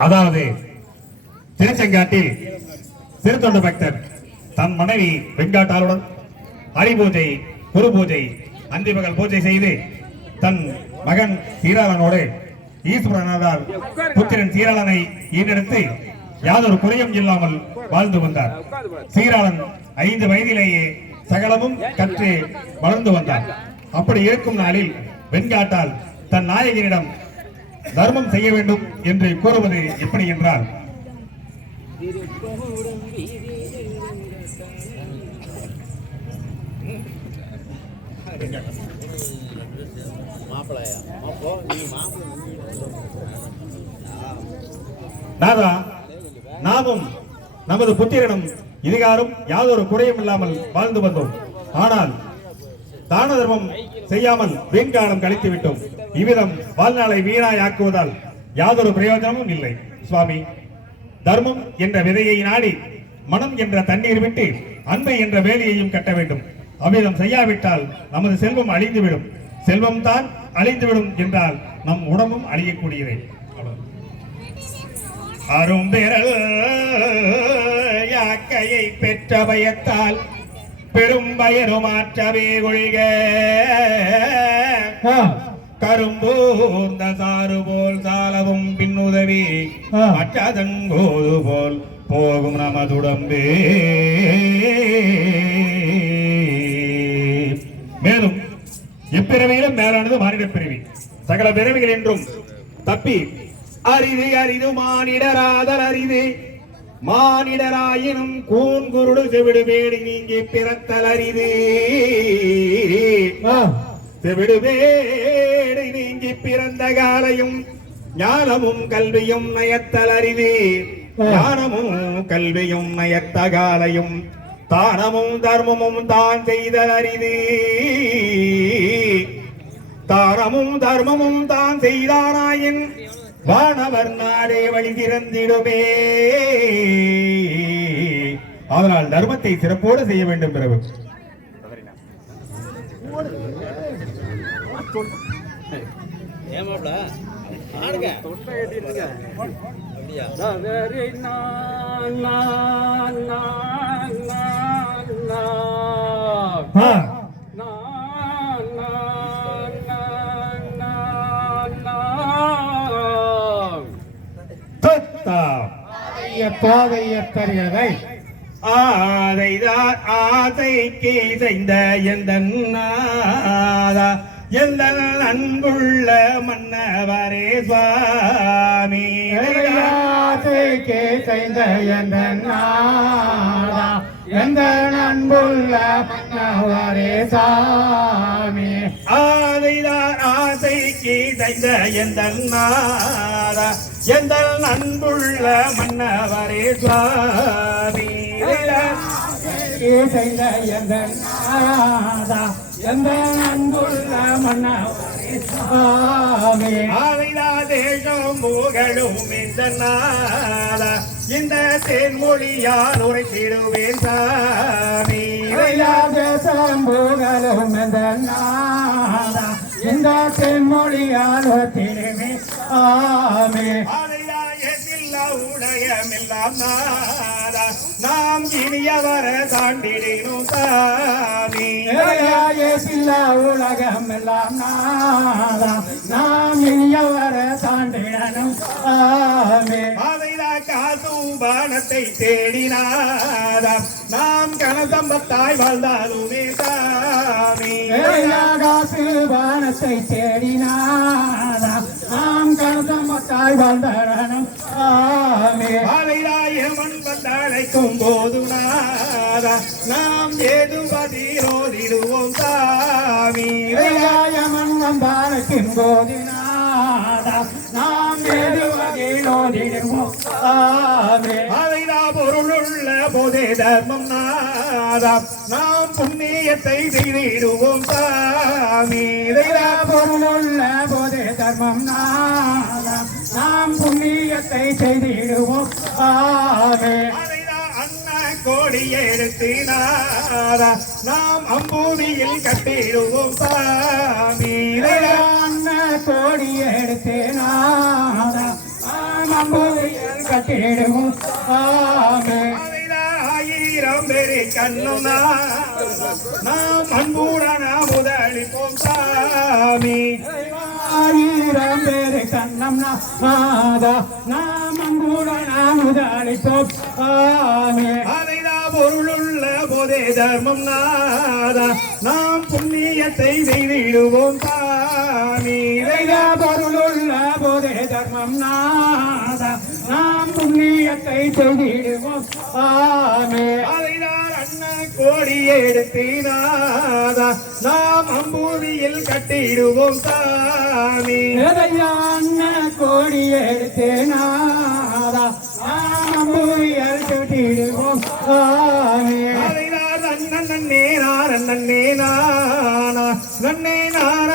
அதாவது திருச்செங்காட்டில் திருத்தொண்ட பக்தர் தன் மனைவி வெங்காட்டாளுடன் ஹரிபூஜை குரு பூஜை அந்திமகள் பூஜை செய்து தன் மகன் சீராளனோடு ஈஸ்வரநாதார் புத்திரன் சீராளனை ஈண்டெடுத்து யாதொரு குறையும் இல்லாமல் வாழ்ந்து வந்தார். சீராளன் ஐந்து வயதிலேயே சகலமும் கற்று வளர்ந்து வந்தார் அப்படி இருக்கும் நாளில் வெண்காட்டால் தன் நாயகனிடம் தர்மம் செய்ய வேண்டும் என்று கூறுவது எப்படி என்றால் நாதா நாமும் நமது புத்திரனும் இதுகாரும் யாதொரு குறையும் இல்லாமல் வாழ்ந்து வந்தோம். ஆனால் தான தர்மம் செய்யாமல் வீண்காலம் கழித்து விட்டோம். இவ்விதம் வாழ்நாளை வீணாயாக்குவதால் யாதொரு பிரயோஜனமும் இல்லை. சுவாமி தர்மம் என்ற விதையை நாடி மனம் என்ற தண்ணீர் விட்டு அன்பை என்ற வேலையையும் கட்ட வேண்டும். அவ்விதம் செய்யாவிட்டால் நமது செல்வம் அழிந்துவிடும். செல்வம் தான் அழிந்துவிடும் என்றால் நம் உடம்பும் அழியக்கூடியதே. அரும்பெறல் யாக்கையை பெற்ற பயத்தால் பெரும் பயருமாற்றவே கொள்க கரும்பூர்ந்த சாறு போல் சாலவும் பின்னுதவி. மற்றதங்கோது போல் போகும் நமதுடம்பே. மேலும் எப்பிறவியிலும் மேலானது மானிட பிறவி. சகல பிறவிகள் என்றும் தப்பி அரிது அரிது மானிடராதல் அரிது. மானிடராயினும் கூன் குருடு செவிடு வேடி நீங்கி பிறத்தல் அரிது. செவிடு வேடி நீங்கி பிறந்த காலையும் ஞானமும் கல்வியும் நயத்தல் அரிது ஞானமும் கல்வியும் நயத்த காலையும் தானமும் தர்மமும் தான் செய்தல் அரிது தானமும் தர்மமும் தான் செய்தானாயின் வானவர் நாடே வழி திறந்திடுமே. அதனால் தர்மத்தை சிறப்போடு செய்ய வேண்டும் பிறகு ஏமாப்ல ஆடுங்க அப்படியா ஆ, ஆதைதான் ஆசைக்கு செய்த எந்த நாதா எந்த அன்புள்ள மன்னவரே சுவாமி. செய்த எந்த அன்புள்ள மன்னவரே சாமி ஆதைதான் ஆசைக்கு செய்த எந்த நாதா எந்த அன்புள்ள மன்னவரே சுவாமி செய்த எந்த நாடா எந்த அன்புள்ள மன்னவரே சாமி ஆவிதா தேசம் புகழும் இந்த நாதா. இந்த தென்மொழியால் உரைத்திடுவேன் சாமி. சம்புகளும் இந்த நாடா இந்த தென்மொழியால் திரும்பி ஆமே உலகமெல்லாம் நாதா நாம் இனியவர தாண்டிடினும் சாமி. சில உலகம் எல்லாம் நாதா நாம் இனியவர தாண்டிடனும் ஆமே ஆதைதா காசூபானத்தை தேடினாதா நாம் கனசம்பத்தாய் வாழ்ந்தாலுமே சாமி. காசு தேடினாதா நாம் கணசம் மத்தாய் ஆலையாயிரமன் வந்தழைக்கும் போது நாதா நாம் ஏது பதிரோதிடுவோம் சாமி. இளையாயமன் வந்தாரத்தின் போதினாதா நாம் எதுவகையிலோதிடுவோம் ஆமே ஆலைதா பொருளுள்ள போதே தர்மம் நாதா. நாம் புண்ணியத்தை செய்திடுவோம் சாமி. பொருளுள்ள போதே தர்மம் நாதா நாம் புண்ணியத்தை செய்திடுவோம். ஆமே. ஆலைதா அண்ணா கோடி எடுத்து நாதா நாம் அம்பூதியில் கட்டிடுவோம். சாமி அண்ண கோடி எடுத்தேனாதா அம்புவியல் கட்டிடுவோம். ஆமே. ஆயிரம் பேரை கண்ணும் நாம் அன்புடன் முதலிப்போம் சாமி ஆயிரம் பேரு கண்ணம் நாதா நாம் அன்புட நாம் முதலிப்போம் ஆமே. அதைதான் பொருளுள்ள போதே தர்மம் நாதா. நாம் புண்ணியத்தை செய்திடுவோம் சாமி. இறையா பொருளுள்ள போதே தர்மம் நாதா. நாம் புண்ணியத்தை செய்திடுவோம் ஆமே. கோடி எடுத்து நாதா நாம் அம்பூதியில் கட்டிடுவோம் சாமி இறையான கோடி எடுத்து நாதா நாம் சுட்டிடுவோம் ஆமே அதைதான் அண்ணன் நன்னே நான் நன்னே நானா நன்னே நானே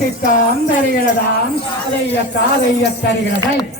ஆனா தருகிறதாம். அதைய காதைய தருகிறதை